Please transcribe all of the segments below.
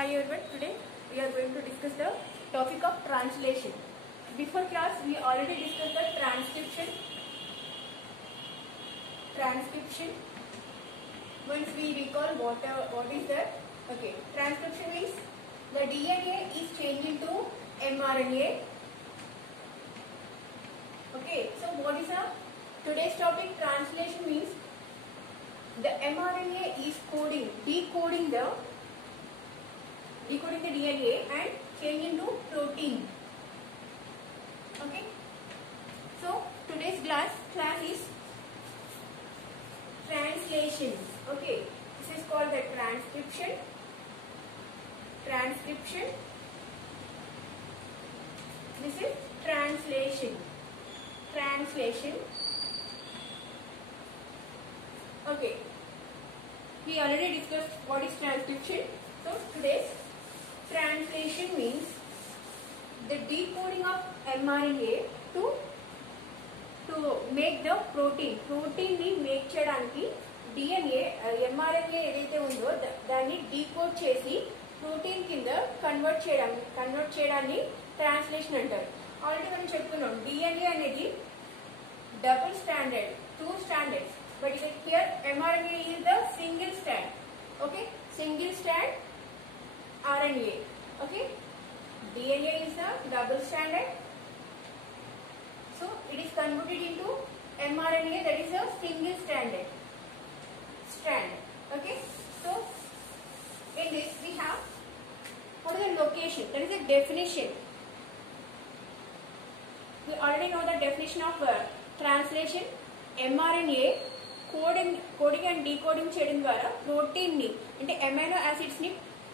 Hi everyone, today we are going to discuss the topic of translation. Before class we already discussed the transcription. Once we recall what is that? Okay, transcription means the DNA is changed into mRNA. Okay, so what is today's topic? Translation means the mRNA is decoding the DNA and change into protein. Okay, so today's class is translation. Okay, this is called the transcription. This is translation. Okay, we already discussed what is transcription. So today's translation means the decoding of mRNA to make the protein ni make cheyadaniki DNA mRNA edaithe undo danni decode chesi protein kinda convert cheyadanni translation antaru. Already మనం చెప్పుకున్నాం DNA అనేది double stranded, two strands, but here mRNA is the single strand. Okay, single strand RNA. Okay, DNA is a double stranded, so it is converted into mRNA, that is a single strand. Okay, so in this we have what is the location, that is a definition. We already know the definition of translation. mRNA coding and decoding చేయడం ద్వారా protein ని అంటే amino acids ని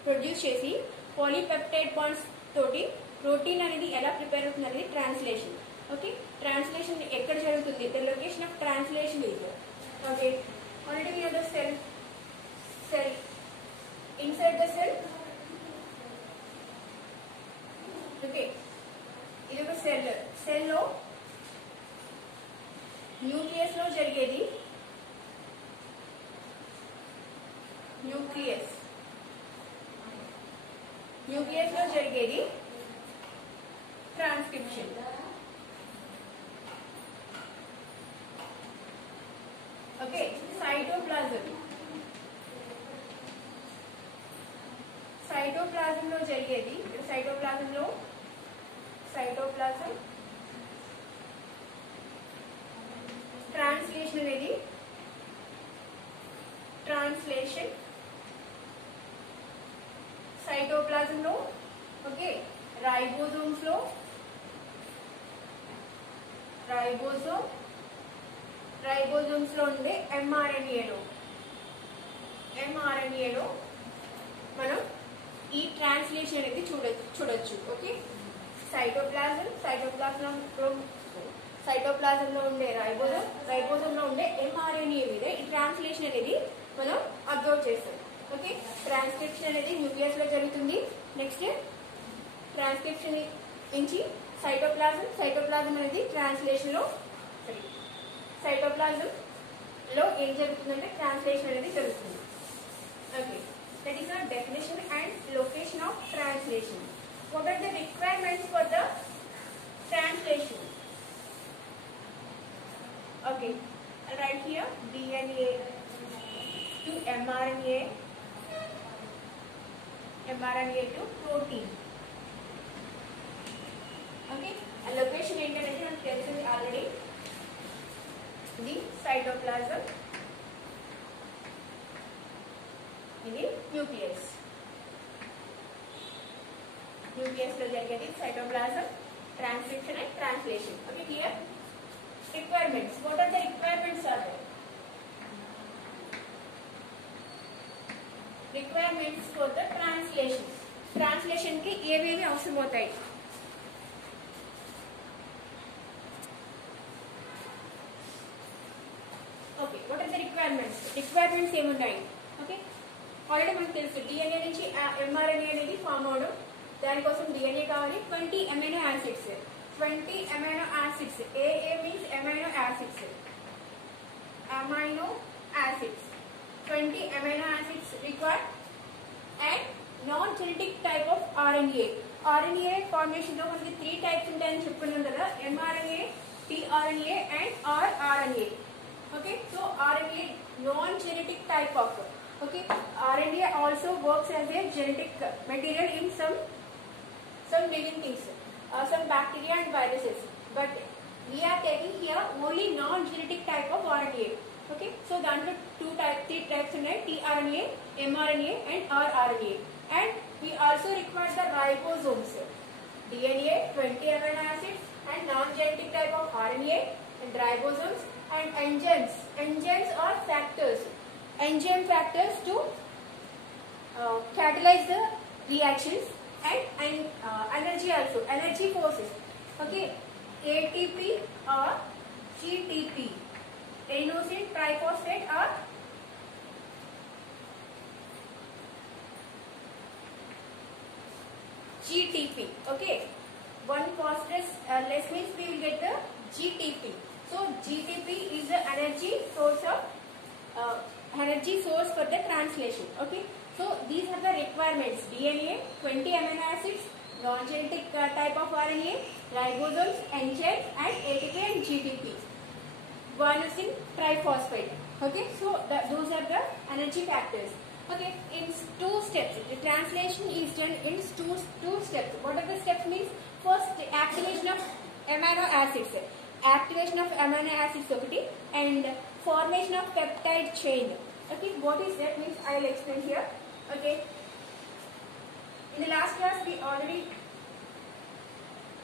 produce చేసి polypeptide bonds తోటి protein అనేది ఎలా prepare అవుతుంది అనేది ట్రాన్స్లేషన్. ఓకే, ట్రాన్స్లేషన్ ఎక్కడ జరుగుతుంది? The location of translation is okay already we know the cell inside the cell. Okay, ఇది ఒక సెల్ లో న్యూక్లియస్ లో జరిగేది న్యూక్లియస్ లో జరిగేది ట్రాన్స్క్రిప్షన్. ఓకే, సైటోప్లాజం లో జరిగేది సైటోప్లాజం ట్రాన్స్లేషన్ అనేది ట్రాన్స్లేషన్ సైటోప్లాజం లో. ఓకే, రైబోజోమ్స్ లో ఉండే mRNA లో మనం ఈ ట్రాన్స్లేషన్ అనేది చూడొచ్చు. ఓకే, సైటోప్లాజం లో ఉండే రైబోజోమ్ లో ఉండే mRNA మీద ఈ ట్రాన్స్లేషన్ అనేది మనం అబ్జర్వ్ చేస్తాం. ఓకే, ట్రాన్స్క్రిప్షన్ అనేది న్యూక్లియస్ లో జరుగుతుంది. నెక్స్ట్ ట్రాన్స్క్రిప్షన్ నుంచి సైటోప్లాజం అనేది సైటోప్లాజం లో ఏం జరుగుతుందంటే ట్రాన్స్లేషన్ అనేది జరుగుతుంది. Okay, that is the definition and location of translation. What are the requirements for the translation? Okay, I'll write here DNA to mRNA to protein. Okay, a location ఏంటంటే మనకు తెలిసింది already, ఇది cytoplasm, ఇది nucleus లో జరిగేది cytoplasm, transcription and translation. Okay, clear? Requirements. What are the requirements are there? Requirements for the translation. Translation की ఏవేవి అవసరం అవుతాయి? Okay, what are the requirements? Requirements ఏమున్నాయి? Okay, ఆల్రెడీ మనకు తెలుసు DNA నుంచి mRNA అనేది ఫామ్ అవడం, దానికోసం DNA కావాలి 20 amino acids. 20 amino acids. AA means amino acids. 20 amino acids required and non genetic type of RNA. RNA formation లో మనకి 3 టైప్స్ ఉంటాయని చెప్పుకున్నాం కదా, mRNA, tRNA and rRNA. Okay, so RNA non genetic type of. Okay, RNA also works as a genetic material in some living things, some bacteria and viruses. But we are taking here only non-genetic type of RNA. Okay, so there are 3 types in tRNA, mRNA and rRNA. And we also require the ribosomes, DNA, 20 amino acids, and non-genetic type of RNA and ribosomes and enzymes. Enzymes are factors. Enzyme factors to catalyze the reactions and energy also, energy forces. Okay, ATP or GTP, adenosine triphosphate or GTP. Okay, one phosphorus less means we will get the GTP. So GTP is the energy source for the translation. Okay, so these are the requirements: DNA, 20 amino acids, non-genetic type of RNA, ribosomes, enzymes, and ATP and GTP, guanosine triphosphate. Okay, so those are the energy factors. Okay, in 2 steps, the translation is done in two steps. What are the steps means? First, the activation of amino acids. Activation of amino acids okati, and formation of peptide chain. Okay, what is that means? I will explain here. Okay, in the last class we already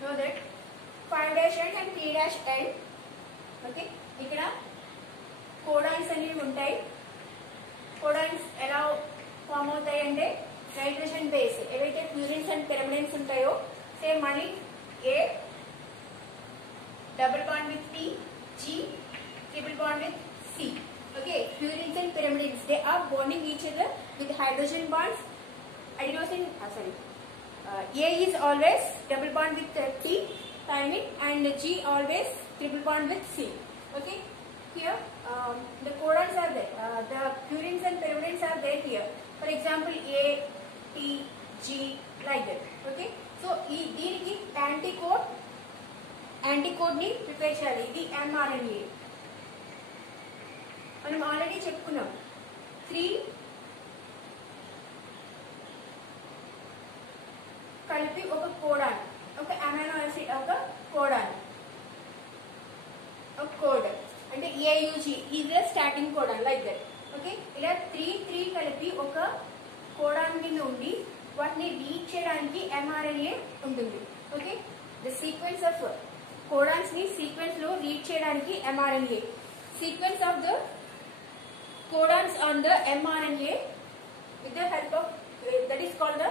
know that 5' end and 3' end. Okay, ikkada codons అనేవి ఉంటాయి. Codons ఎలా form అవుతాయి అంటే nitrogen base, ఏవైతే purines and pyrimidines ఉంటాయో, same మళ్ళీ A double bond with T, G triple bond with C. Okay, purines and pyrimidines, they are bonding each other with hydrogen bonds. Adenosine, A is always double bond with T, thymine, and G always triple bond with C. Okay, here the codons are there, the purines and pyrimidines are there here. For example, A, T, G, like that. Okay, so దీనికి యాంటీకోడ్ ని prepare చేయాలి. ఇది mRNA. మనం already చెప్పుకున్నాం 3 కలిపి ఒక codon, ఒక amino acid, ఒక కోడాన్, ఒక కోడ్ అంటే AUG is the starting codon, like that. Okay, ఇలా 3 కలిపి ఒక కోడాన్ కింద ఉండి వాటిని రీడ్ చేయడానికి mRNA ఉంటుంది. Okay, the sequence of codons ని సీక్వెన్స్ లో రీడ్ చేయడానికి mRNA. Sequence of the codons on the mRNA with the help of that is called the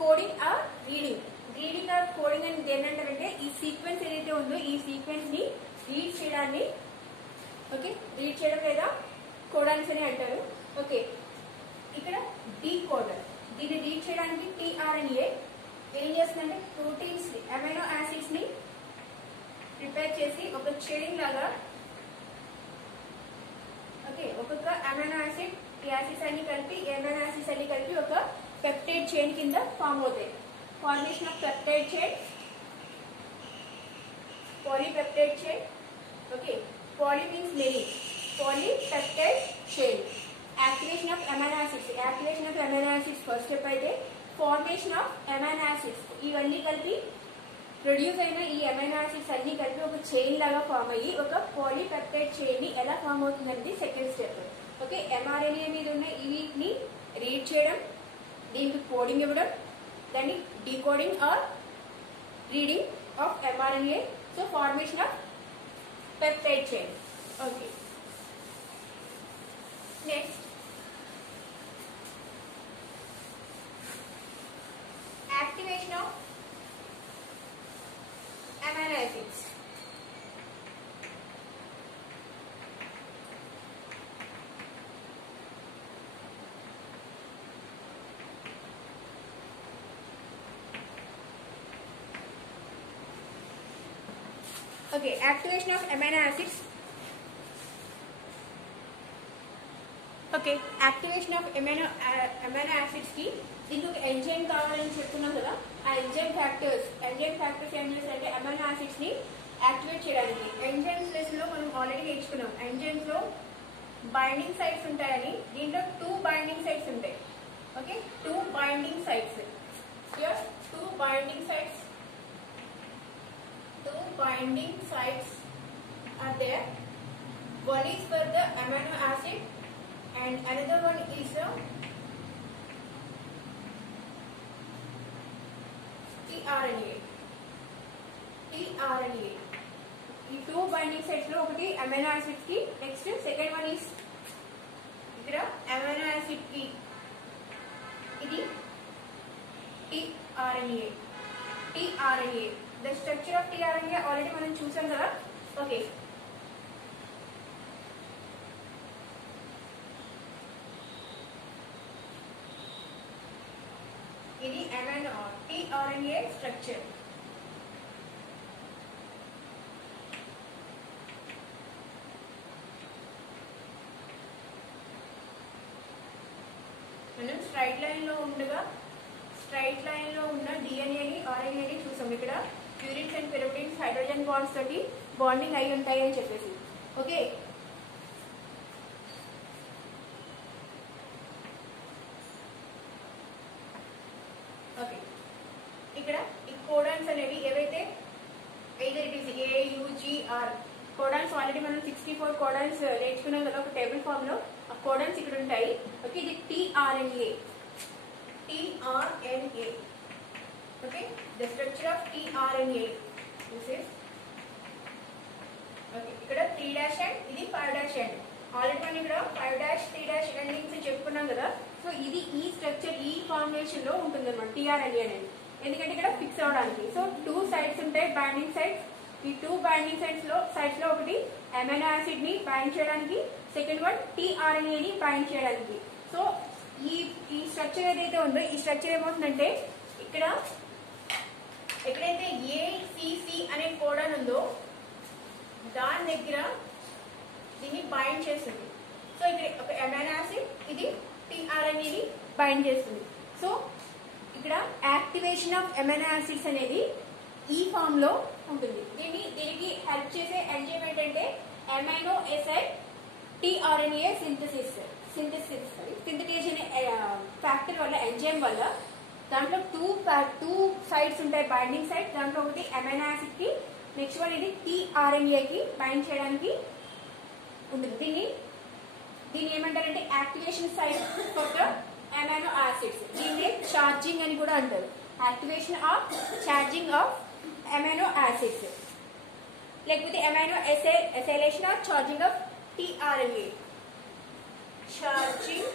coding or reading. Reading or coding అని దేనంటారంటే ఈ sequence ఏదైతే ఉందో ఈ sequence ని read చేయడాన్ని, ఓకే, రీడ్ చేయడం లేదా కోడాన్స్ అని అంటారు. ఓకే, ఇక్కడ డీకోడర్, దీన్ని రీడ్ చేయడానికి tRNA ఏం చేస్తుందంటే ప్రోటీన్స్ ని, అమైనో యాసిడ్స్ ని ప్రిపేర్ చేసి ఒక చైన్ లాగా, ఓకే, ఒక్కొక్క అమైనో యాసిడ్, ఈ యాసిడ్స్ అన్ని కలిపి, అమైనో యాసిడ్స్ అన్ని కలిపి ఒక పెప్టైడ్ చైన్ కింద ఫామ్ అవుతాయి. Formation of peptide chain, polypeptide chain. Okay, poly means many, polypeptide chain. Activation of amino acids, activation of amino acids first step అయితే ఫార్మేషన్ ఆఫ్ అమైనో యాసిడ్స్, ఇవన్నీ కలిపి produce అయిన ఈ అమైనో యాసిడ్స్ అన్ని కలిపి ఒక చైన్ లాగా ఫామ్ అయ్యి ఒక పాలీపెప్టైడ్ చైన్ ని ఎలా ఫామ్ అవుతుందంటే సెకండ్ స్టెప్. ఓకే, mRNA మీద ఉన్న వీటిని రీడ్ చేయడం, దీనికి కోడింగ్ ఇవ్వడం, దాన్ని decoding or reading of mRNA. So formation of peptide chain. Okay, next activation of amino acids. Okay, activation of amino acids. Okay, activation of amino acids కి దీనికి enzyme కావాలని చెప్తున్నాం కదా. ఆ ఎంజైమ్ ఫ్యాక్టర్స్ ఏం చేస్తారంటే అమైనో యాసిడ్స్ ని activate చేయడానికి. ఎంజైమ్స్ లెసన్ లో మనం ఆల్రెడీ నేర్చుకున్నాం. ఎంజైమ్స్ లో బైండింగ్ సైట్స్ ఉంటాయని. దీంట్లో 2 బైండింగ్ సైట్స్ ఉంటాయి. Okay, 2 binding sites. Here 2 binding sites. 2 binding sites are there. One is for the amino acid and another one is the tRNA. ఈ 2 binding sites లో ఒకటి amino acid కి, next second one is ఇక్కడ amino acid కి ఇది tRNA. The structure of tRNA already మనం చూసాం కదా. ఓకే, ఇది tRNA స్ట్రక్చర్. మనం స్ట్రైట్ లైన్ లో ఉన్న డిఎన్ఏని ఆర్ఎన్ఏని చూసాం. ఇక్కడ ప్యూరిన్స్ అండ్ పిరిమిడిన్స్ హైడ్రోజన్ బాండ్స్ తోటి బాండింగ్ అయి ఉంటాయి అని చెప్పేసి. ఓకే, ఇక్కడ ఈ కోడాన్స్ అనేవి ఏవైతే either it is A, U, G, R codons already మనం 64 కోడాన్స్ నేర్చుకున్నాం కదా ఒక టేబుల్ ఫామ్ లో. ఆ కోడాన్స్ ఇక్కడ ఉంటాయి. ఓకే, ఇది tRNA. Okay, the structure of tRNA. This is okay. ఇక్కడ 3' and ఇది 5' end. ఆల్రెడీ మనం ఇక్కడ 5' 3' ఎండింగ్స్ చెప్పుకున్నాం కదా. సో ఇది ఈ స్ట్రక్చర్ ఈ ఫార్మేషన్ లో ఉంటుంది అన్నమాట tRNA అనేది. ఎందుకంటే ఇక్కడ ఫిక్స్ అవడానికి. సో 2 సైడ్స్ ఉంటాయి బైండింగ్ సైడ్స్. ఈ 2 బైండింగ్ సైడ్స్ లో ఒకటి అమైనో యాసిడ్ ని బైండ్ చేయడానికి, సెకండ్ వన్ tRNA ని బైండ్ చేయడానికి. సో ఈ స్ట్రక్చర్ ఏదైతే ఉందో ఈ స్ట్రక్చర్ ఏమవుతుందంటే ఇక్కడ ఎక్కడైతే ACC అనే కోడాన్ ఉందో దాని దగ్గర దీన్ని బైండ్ చేస్తుంది. సో ఇక్కడ ఒక అమైనో యాసిడ్ ఇది tRNA ని బైండ్ చేస్తుంది. సో ఇక్కడ యాక్టివేషన్ ఆఫ్ అమైనో యాసిడ్స్ అనేది ఈ ఫామ్ లో ఉంటుంది. దీనికి హెల్ప్ చేసే ఎంజైమ్ ఏంటంటే అమైనో యాసిడ్ tRNA సింథసిస్ అనే ఫ్యాక్టర్ వల్ల, ఎంజైమ్ వల్ల దాంట్లో 2 సైడ్స్ ఉంటాయి బైండింగ్ సైడ్. దాంట్లో ఒకటి అమైనో యాసిడ్ కి, నెక్స్ట్ వన్ ఇది tRNA కి బైండ్ చేయడానికి ఉంటుంది. దీన్ని ఏమంటారంటే activation site for the amino acids. దీన్ని ఛార్జింగ్ అని కూడా అంటారు. Activation of charging of amino acids, లేకపోతే amino acylation of charging of tRNA. Charging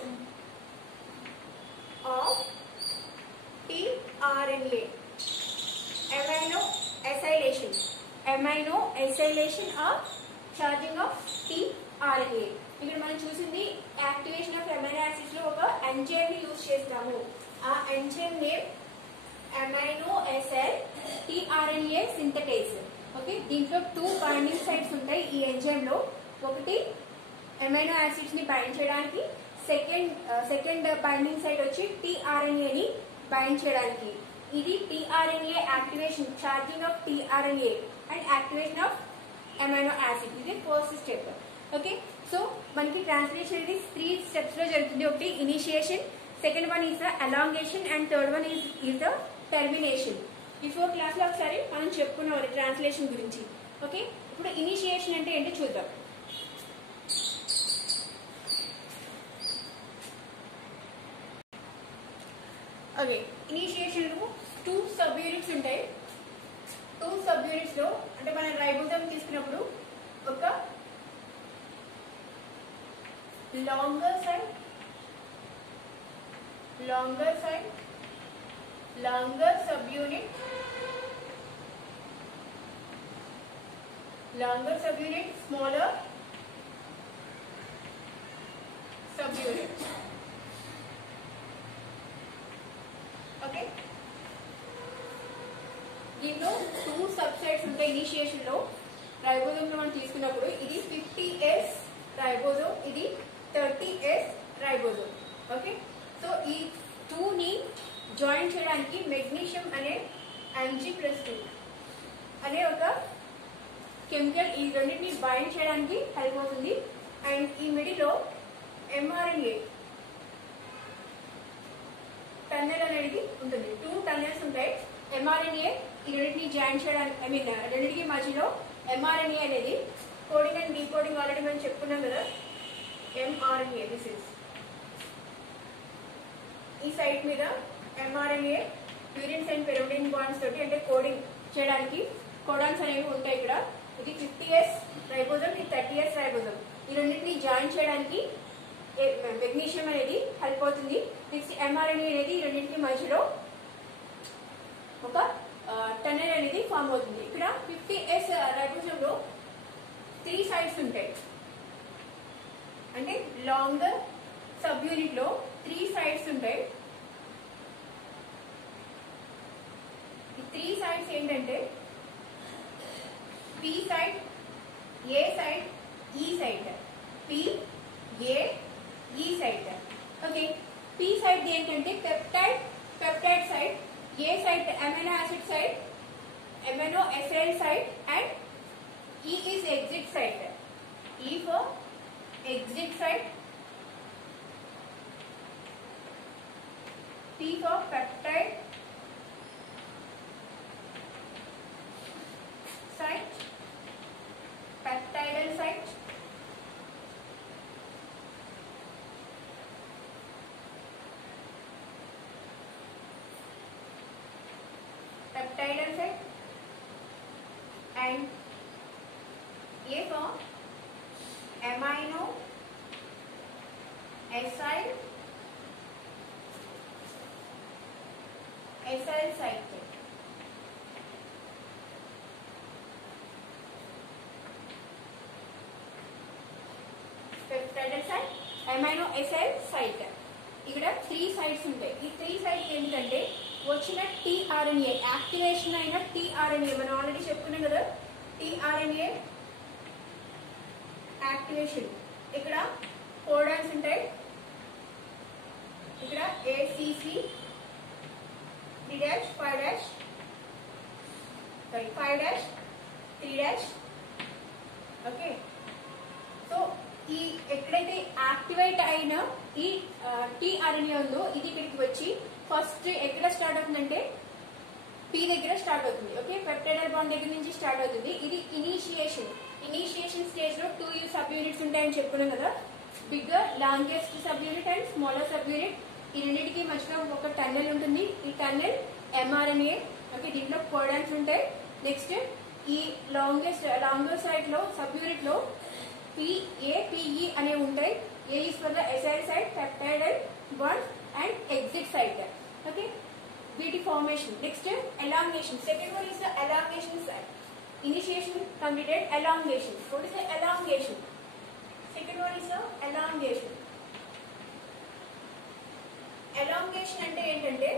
of tRNA. Amino acylation of charging of tRNA. ఇక్కడ మనం చూసింది యాక్టివేషన్ ఆఫ్ అమైనో యాసిడ్స్ లో ఒక ఎంజైమ్ ని యూజ్ చేస్తాము. ఆ enzyme name amino acid tRNA synthetase. Okay, దీంట్లో 2 బైండింగ్ సైట్స్ ఉంటాయి ఈ ఎంజైమ్ లో. ఒకటి అమైనో యాసిడ్స్ ని బైండ్ చేయడానికి, సెకండ్ బైండింగ్ సైట్ వచ్చి tRNA ని బైండ్ చేయడానికి. ఇది tRNA activation, charging of tRNA and activation of amino acid. ఇది ఫస్ట్ స్టెప్. ఓకే, సో మనకి ట్రాన్స్లేషన్ ఇది 3 స్టెప్స్ లో జరుగుతుంది. ఒకటి initiation, second one is the elongation and third one is the termination. Before class లో ఒకసారి మనం చెప్పుకున్నాం ట్రాన్స్లేషన్ గురించి. ఓకే, ఇప్పుడు ఇనిషియేషన్ అంటే ఏంటో చూద్దాం. ఓకే, ఇనిషియేషన్ లో 2 సబ్ యూనిట్స్ ఉంటాయి. 2 సబ్ యూనిట్స్ లో అంటే మనం రైబోజోమ్ తీసుకున్నప్పుడు ఒక longer side, longer sub unit, smaller sub unit. Okay, దీంట్లో 2 సబ్సెట్స్ ఉంటాయి ఇనిషియేషన్ లో. రైబోజోమ్ లో మనం తీసుకున్నప్పుడు ఇది 50S రైబోజోమ్, ఇది 30S రైబోజోమ్. ఓకే, సో ఈ 2ని జాయిన్ చేయడానికి మెగ్నీషియం అనే Mg+2 అనే ఒక కెమికల్ ఈ రెండింటిని బైండ్ చేయడానికి హెల్ప్ అవుతుంది. అండ్ ఈ మిడిల్లో mRNA టన్నెల్ అనేది ఉంటుంది. 2 టన్నెల్స్ ఉంటాయి. mRNA ఈ రెండింటిని జాయిన్ చేయడానికి రెండింటికి మధ్యలో mRNA అనేది కోడింగ్ అండ్ డీకోడింగ్ ఆల్రెడీ మనం చెప్పుకున్నాం కదా. mRNA దిస్ ఇస్ ఈ సైట్ మీద mRNA ప్యూరిన్స్ అండ్ పెరోడిన్ బాండ్స్ తోటి అంటే కోడింగ్ చేయడానికి కోడాన్స్ అనేవి ఉంటాయి. ఇక్కడ ఇది 50S రైబోజోమ్, ఇది 30S రైబోజోమ్. ఈ రెండింటిని జాయిన్ చేయడానికి మెగ్నీషియం అనేది హెల్ప్ అవుతుంది. నెక్స్ట్ mRNA అనేది ఈ రెండింటికి మధ్యలో ఒక టన్నెల్ అనేది ఫామ్ అవుతుంది. ఇక్కడ 50S రైబోజోమ్ లో 3 సైడ్స్ ఉంటాయి. అంటే లాంగ్ సబ్ యూనిట్ లో 3 సైడ్స్ ఉంటాయి. ఈ 3 సైడ్స్ ఏంటంటే P side, A side, E side. P, A, E side. Okay, P side ఏంటంటే peptide side, A side amino acid side, amino acyl side and E is exit site. E for exit site, P for peptide site, peptidal site, peptidal site and A for amino acyl site. Peptidal site, amino acyl site. ఇక్కడ 3 sites ఉంటాయి. ఈ 3 sites ఏంటంటే వచ్చిన tRNA activation అయిన tRNA మనం already చెప్పుకున్నాం కదా. tRNA activation ఇక్కడ కోడాన్స్ ఉంటాయి. ఇక్కడ ACC 3' 5' 3'. ఓకే, సో ఈ ఎక్కడైతే యాక్టివేట్ అయిన ఈ tRNA ఉందో ఇది ఇక్కడికి వచ్చి ఫస్ట్ ఎక్కడ స్టార్ట్ అవుతుందంటే P దగ్గర స్టార్ట్ అవుతుంది. ఓకే, పెప్టైడల్ బాండ్ దగ్గర నుంచి స్టార్ట్ అవుతుంది. ఇది ఇనిషియేషన్ స్టేజ్ లో 2 సబ్ యూనిట్స్ ఉంటాయని చెప్పుకున్నాం కదా. Bigger, longest sub unit and smaller sub unit. ఈ రెండింటికి మధ్యలో ఒక టన్నెల్ ఉంటుంది. ఈ టన్నెల్ mRNA. ఓకే, దీంట్లో కోడాన్స్ ఉంటాయి. నెక్స్ట్ ఈ లాంగర్ సైడ్ లో సబ్ యూనిట్ లో PA, PE అనేవి ఉంటాయి. A is for the acyl site, peptidal bond and exit site. Okay, వీటి formation. Next elongation. Second one is the elongation site. Initiation completed, elongation. What is the elongation? Second one is the elongation. Elongation అంటే ఏంటంటే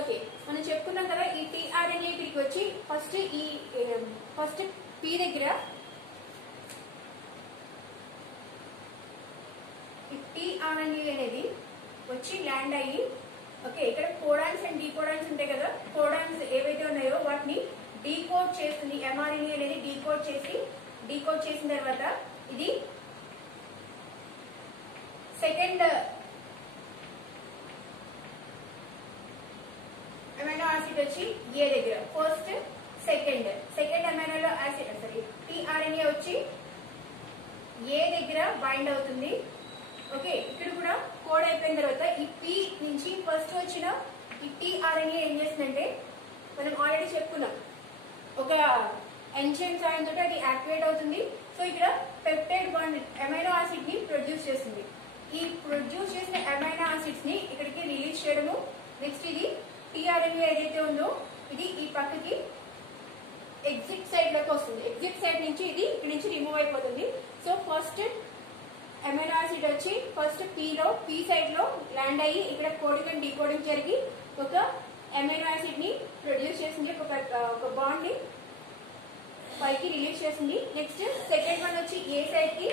okay మనం చెప్పుకున్నాం కదా ఈ tRNA ఇక్కడికి వచ్చి first P దగ్గర ఈ tRNA అనేది వచ్చి ల్యాండ్ అయ్యి ఓకే ఇక్కడ కోడాన్స్ అండ్ డీకోడాన్స్ ఉంటాయి కదా. కోడాన్స్ ఏవైతే ఉన్నాయో వాటిని డీకోడ్ చేస్తుంది mRNA అనేది. డీకోడ్ చేసిన తర్వాత ఇది సెకండ్ అమైనో యాసిడ్ వచ్చి A దగ్గర first second amino acid tRNA వచ్చి A దగ్గర బైండ్ అవుతుంది. ఓకే, ఇక్కడ కూడా కోడ్ అయిపోయిన తర్వాత ఈ P నుంచి ఫస్ట్ వచ్చిన ఈ tRNA ఏం చేస్తుందంటే మనం ఆల్రెడీ చెప్పుకున్నాం ఒక ఎంజైమ్ సాయంతో అది యాక్టివేట్ అవుతుంది. సో ఇక్కడ పెప్టైడ్ బాండ్ అమైనో యాసిడ్ ని ప్రొడ్యూస్ చేస్తుంది. ఈ ప్రొడ్యూస్ చేసిన అమైనో యాసిడ్స్ ని ఇక్కడికి రిలీజ్ చేయడము. నెక్స్ట్ ఇది tRNA ఏదైతే ఉందో ఇది ఈ పక్కకి ఎగ్జిట్ సైడ్ లోకి వస్తుంది. ఎగ్జిట్ సైడ్ నుంచి ఇది ఇక్కడ నుంచి రిమూవ్ అయిపోతుంది. సో ఫస్ట్ అమైనో యాసిడ్ వచ్చి ఫస్ట్ P సైడ్ లో ల్యాండ్ అయ్యి ఇక్కడ కోడింగ్ అండ్ డీకోడింగ్ జరిగి ఒక అమైనో యాసిడ్ ని ప్రొడ్యూస్ చేసింది. ఒక బాండ్ ని పైకి రిలీజ్ చేసింది. నెక్స్ట్ సెకండ్ వన్ వచ్చి A సైడ్ కి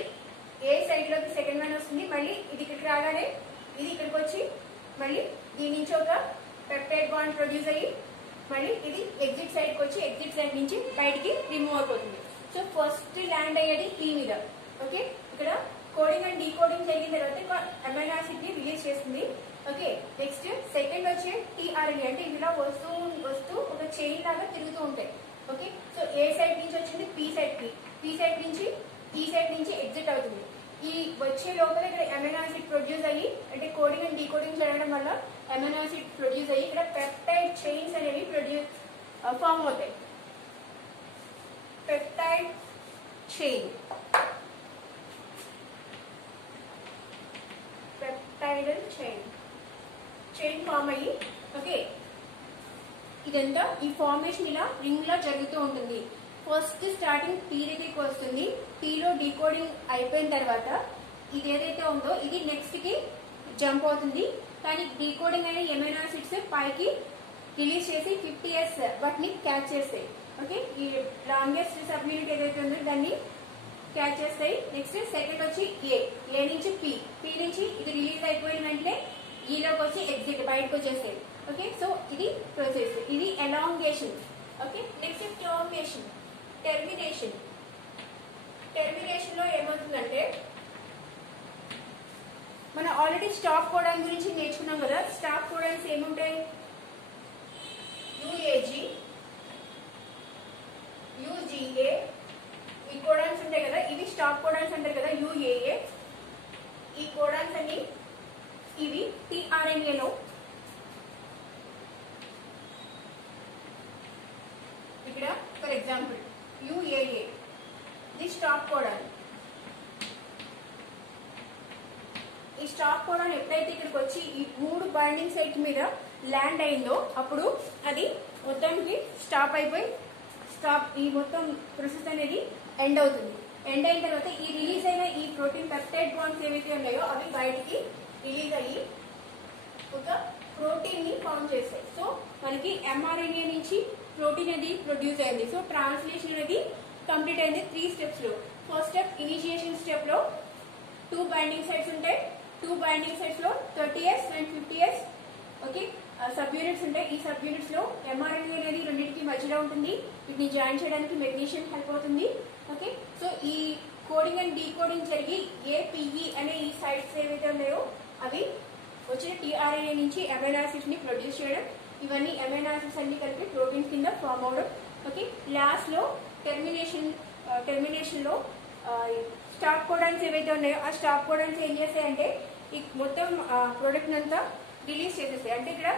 ఏ సైడ్ లోకి సెకండ్ వన్ వస్తుంది, మళ్ళీ ఇది ఇక్కడికి రాగానే ఇది ఇక్కడికి వచ్చి మళ్ళీ దీని నుంచి ఒక పెప్టైడ్ బాండ్ ప్రొడ్యూస్ అయ్యి మళ్ళీ ఇది ఎగ్జిట్ సైడ్ కి వచ్చి ఎగ్జిట్ సైడ్ నుంచి బయటికి రిమూవ్ అయిపోతుంది. సో ఫస్ట్ ల్యాండ్ అయ్యేది పీ మీద. ఓకే, ఇక్కడ కోడింగ్ అండ్ డీకోడింగ్ జరిగిన తర్వాత అమైనో యాసిడ్ ని రిలీజ్ చేస్తుంది. ఓకే, నెక్స్ట్ సెకండ్ వచ్చే టీఆర్ఎన్ఏ, అంటే ఇందులో వస్తూ ఒక చైన్ లాగా తిరుగుతూ ఉంటాయి. ఓకే, సో ఏ సైడ్ నుంచి వచ్చింది పీ సైడ్ కి, పీ సైడ్ నుంచి ఈ సైడ్ నుంచి ఎగ్జిట్ అవుతుంది. ఈ వచ్చే లోపల ఇక్కడ అమైనో యాసిడ్ ప్రొడ్యూస్ అయ్యి, అంటే కోడింగ్ అండ్ డీకోడింగ్ చేయడం వల్ల అమైనో యాసిడ్ ప్రొడ్యూస్ అయ్యి ఇక్కడ పెప్టైడ్ చైన్స్ అనేవి ఫామ్ అవుతాయి. పెప్టైడ్ చైన్, పెప్టైడల్ చైన్ ఫామ్ అయ్యి, ఓకే, ఇదంతా ఈ ఫార్మేషన్ ఇలా రింగ్ లా జరుగుతూ ఉంటుంది. ఫస్ట్ స్టార్టింగ్ టీ దగ్గరికి వస్తుంది. టీలో డీకోడింగ్ అయిపోయిన తర్వాత ఇది ఏదైతే ఉందో ఇది నెక్స్ట్ కి జంప్ అవుతుంది. కానీ డీకోడింగ్ అనే ఎమైనో యాసిడ్స్ పైకి రిలీజ్ చేసి 50S వాటిని క్యాచ్ చేస్తాయి. ఓకే, ఈ లాంగెస్ట్ సబ్ యూనిట్ ఏదైతే ఉందో దాన్ని క్యాచ్ చేస్తాయి. నెక్స్ట్ సెకండ్ వచ్చి ఏ నుంచి పీ నుంచి ఇది రిలీజ్ అయిపోయిన వెంటనే ఈలోకి వచ్చి ఎగ్జిట్ బయటకు వచ్చేస్తాయి. ఓకే, సో ఇది ప్రాసెస్, ఇది ఎలాంగేషన్. ఓకే, నెక్స్ట్ టెర్మినేషన్ లో ఏమవుతుందంటే మనం ఆల్రెడీ స్టాప్ కోడాన్ గురించి నేర్చుకున్నాం కదా. స్టాప్ కోడాన్స్ ఏముంటాయి, యుఏజీ, యుజిఏ, ఈ కోడాన్స్ ఉంటాయి కదా, ఇవి స్టాప్ కోడాన్స్ అంటారు కదా, యుఏఏ. ఈ కోడాన్స్ అన్ని ఇవి టీఆర్ఎన్ఏలో ఇక్కడ ఫర్ ఎగ్జాంపుల్ యుఏఏ ఇది స్టాప్ కోడాన్. ఈ స్టాప్ కోడాన్ ఎప్పుడైతే ఇక్కడికి వచ్చి ఈ 3 బైండింగ్ సైట్ మీద ల్యాండ్ అయిందో అప్పుడు అది మొత్తానికి స్టాప్ అయిపోయి ఈ మొత్తం ప్రాసెస్ అనేది ఎండ్ అవుతుంది. ఎండ్ అయిన తర్వాత ఈ రిలీజ్ అయిన ఈ ప్రోటీన్ పెప్టైడ్ బాండ్స్ ఏవైతే ఉన్నాయో అవి బయటికి రిలీజ్ అయ్యి ఒక ప్రోటీన్ ని ఫామ్ చేస్తాయి. సో మనకి ఎంఆర్ఎన్ఏ నుంచి ప్రోటీన్ అనేది ప్రొడ్యూస్ అయింది. సో ట్రాన్స్లేషన్ అనేది కంప్లీట్ అయింది 3 స్టెప్స్ లో. ఫస్ట్ స్టెప్ ఇనిషియేషన్ స్టెప్ లో 2 బైండింగ్ సైట్స్ ఉంటాయి. 2 బైండింగ్ సైట్స్ లో 30S and 50S okay sub units ఉంటాయి. ఈ సబ్ యూనిట్స్ లో ఎంఆర్ఎన్ఏ అనేది రెండింటికి మధ్యలో ఉంటుంది. వీటిని జాయిన్ చేయడానికి మెగ్నీషియం హెల్ప్ అవుతుంది. ఓకే, సో ఈ కోడింగ్ అండ్ డీకోడింగ్ జరిగి ఏపీఈ అనే ఈ సైట్స్ ఏవైతే ఉన్నాయో అవి వచ్చిన టీఆర్ఎన్ఏ నుంచి అమైనో యాసిడ్స్ ని ప్రొడ్యూస్ చేయడం, ఇవన్నీ అమైనో యాసిడ్స్ అన్ని కలిపి ప్రోటీన్స్ కింద ఫామ్ అవడం. ఓకే, లాస్ట్ లో టెర్మినేషన్ లో స్టాప్ కోడాన్స్ ఏవైతే ఉన్నాయో ఆ స్టాప్ కోడాన్స్ ఏం చేస్తాయంటే ఈ మొత్తం ప్రొడక్ట్ అంతా రిలీజ్ చేసేస్తాయి. అంటే ఇక్కడ